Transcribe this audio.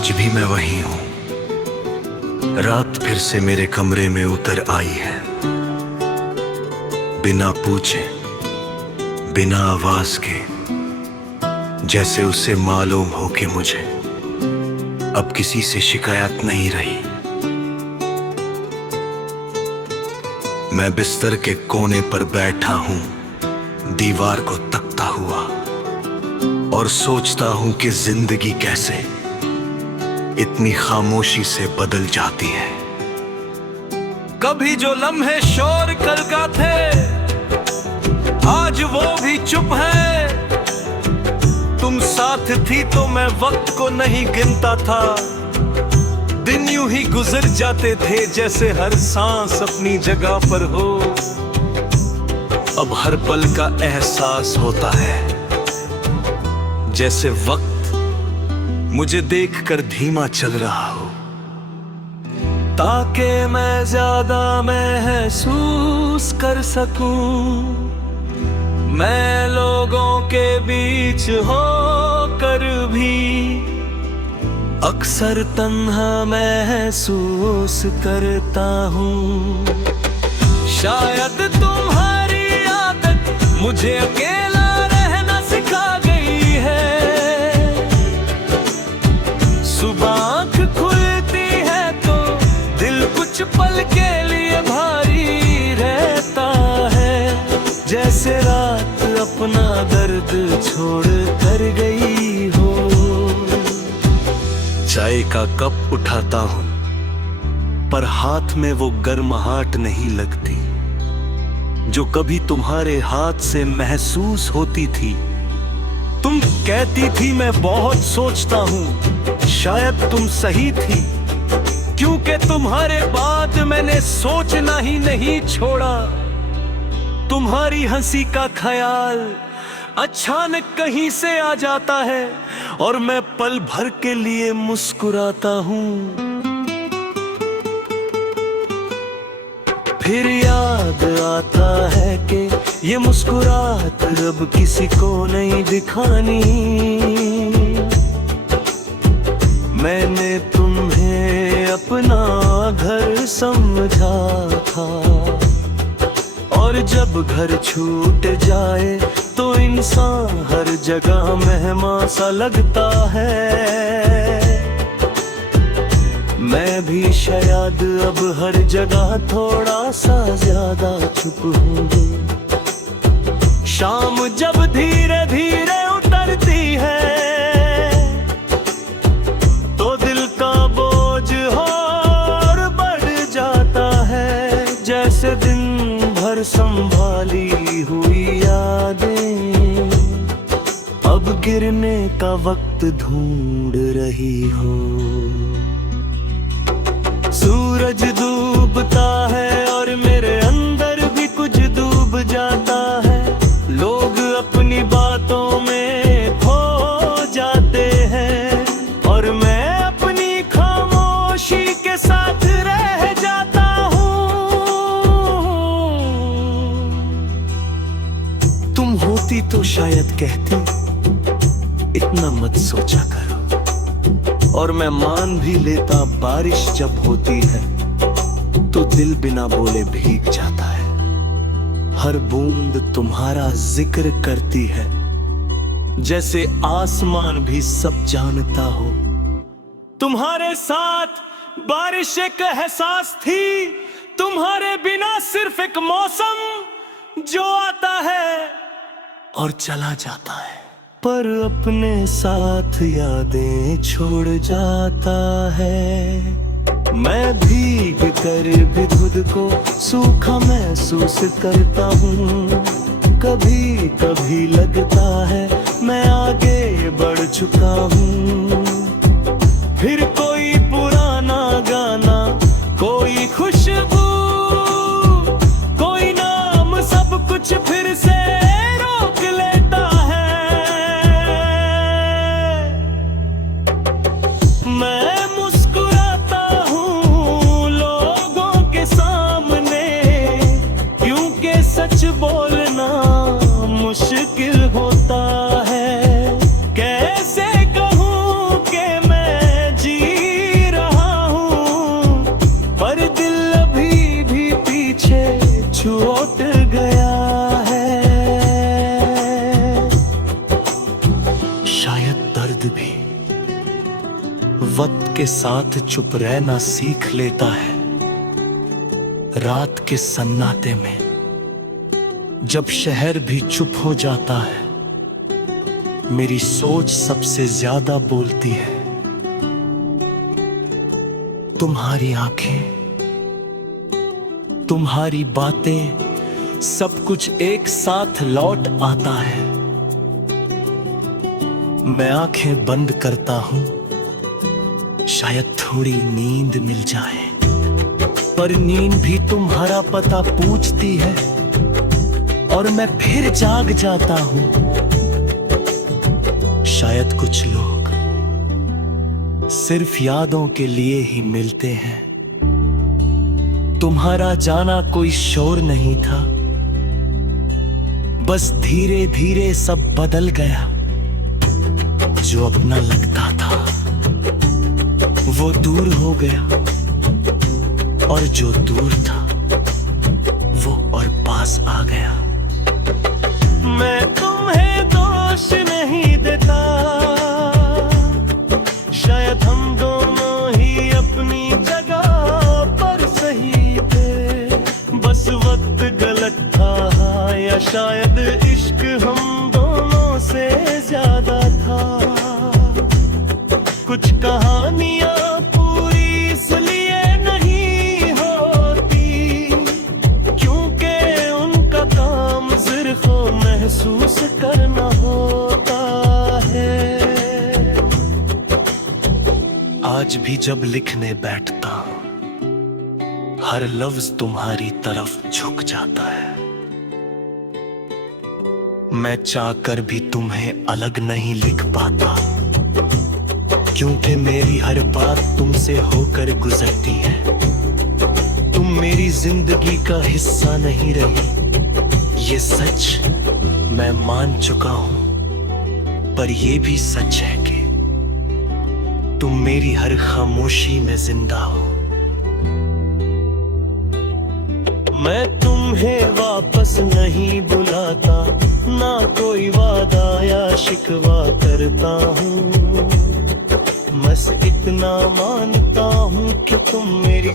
आज भी मैं वही हूँ। रात फिर से मेरे कमरे में उतर आई है, बिना पूछे बिना आवाज के, जैसे उसे मालूम हो कि मुझे अब किसी से शिकायत नहीं रही। मैं बिस्तर के कोने पर बैठा हूं, दीवार को तकता हुआ, और सोचता हूं कि जिंदगी कैसे इतनी खामोशी से बदल जाती है। कभी जो लम्हे शोर करता थे, आज वो भी चुप है। तुम साथ थी तो मैं वक्त को नहीं गिनता था। दिन यूं ही गुजर जाते थे जैसे हर सांस अपनी जगह पर हो। अब हर पल का एहसास होता है, जैसे वक्त मुझे देखकर धीमा चल रहा हो, ताकि मैं ज्यादा महसूस कर सकूं। मैं लोगों के बीच होकर भी अक्सर तन्हा महसूस करता हूँ। शायद तुम्हारी आदत मुझे अकेला रहना सिखा गई है। सुबह आँख खुलती है तो दिल कुछ पल के लिए भारी रहता है, जैसे रात अपना दर्द छोड़ कर गई हो। चाय का कप उठाता हूं, पर हाथ में वो गर्माहट नहीं लगती जो कभी तुम्हारे हाथ से महसूस होती थी। तुम कहती थी मैं बहुत सोचता हूं, शायद तुम सही थी, क्योंकि तुम्हारे बाद मैंने सोचना ही नहीं छोड़ा। तुम्हारी हंसी का ख्याल अचानक कहीं से आ जाता है और मैं पल भर के लिए मुस्कुराता हूँ। फिर याद आता है कि ये मुस्कुराहट अब किसी को नहीं दिखानी। मैंने तुम्हें अपना घर समझा था, और जब घर छूट जाए तो इंसान हर जगह मेहमान सा लगता है। मैं भी शायद अब हर जगह थोड़ा सा ज्यादा चुप हूँ। शाम जब धीरे धीरे उतरती है तो दिल का बोझ और बढ़ जाता है, जैसे दिन भर संभाली हुई यादें अब गिरने का वक्त ढूंढ रही हो। सूरज डूबता है और मेरे अंदर भी कुछ डूब जाता है। लोग अपनी बातों में खो जाते हैं और मैं अपनी खामोशी के साथ रह जाता हूँ। तुम होती तो शायद कहती इतना मत सोचा करो, और मैं मान भी लेता बारिश जब होती है तो दिल बिना बोले भीग जाता है। हर बूंद तुम्हारा जिक्र करती है, जैसे आसमान भी सब जानता हो। तुम्हारे साथ बारिश एक एहसास थी, तुम्हारे बिना सिर्फ एक मौसम जो आता है और चला जाता है, पर अपने साथ यादें छोड़ जाता है। मैं भीग कर भी खुद को सूखा महसूस करता हूँ। कभी कभी लगता है मैं आगे बढ़ चुका हूँ। फिर कोई पुराना गाना, कोई खुशबू, कोई नाम, सब कुछ फिर से रोक लेता है। मैं मुस्कुराता हूँ लोगों के सामने, क्योंकि सच बोलना मुश्किल होता है। कैसे कहूँ कि मैं जी के साथ चुप रहना सीख लेता है। रात के सन्नाटे में जब शहर भी चुप हो जाता है, मेरी सोच सबसे ज्यादा बोलती है। तुम्हारी आंखें, तुम्हारी बातें, सब कुछ एक साथ लौट आता है। मैं आंखें बंद करता हूं, शायद थोड़ी नींद मिल जाए, पर नींद भी तुम्हारा पता पूछती है और मैं फिर जाग जाता हूं। शायद कुछ लोग सिर्फ यादों के लिए ही मिलते हैं। तुम्हारा जाना कोई शोर नहीं था, बस धीरे धीरे सब बदल गया। जो अपना लगता था वो दूर हो गया, और जो दूर था वो और पास आ गया। मैं तुम्हें दोष नहीं देता, शायद हम दोनों ही अपनी जगह पर सही थे। बस वक्त गलत था, या शायद इश्क हम दोनों से ज्यादा था। कुछ कहानियां पूरी इसलिए नहीं होती, क्योंकि उनका काम सिर्फ महसूस करना होता है। आज भी जब लिखने बैठता हूं, हर लफ्ज तुम्हारी तरफ झुक जाता है। मैं चाहकर भी तुम्हें अलग नहीं लिख पाता, क्योंकि मेरी हर बात तुमसे होकर गुजरती है। तुम मेरी जिंदगी का हिस्सा नहीं रही, ये सच मैं मान चुका हूं। पर ये भी सच है कि तुम मेरी हर खामोशी में जिंदा हो। मैं तुम्हें वापस नहीं बुलाता, ना कोई वादा या शिकवा करता हूँ। बस इतना मानता हूँ कि तुम मेरी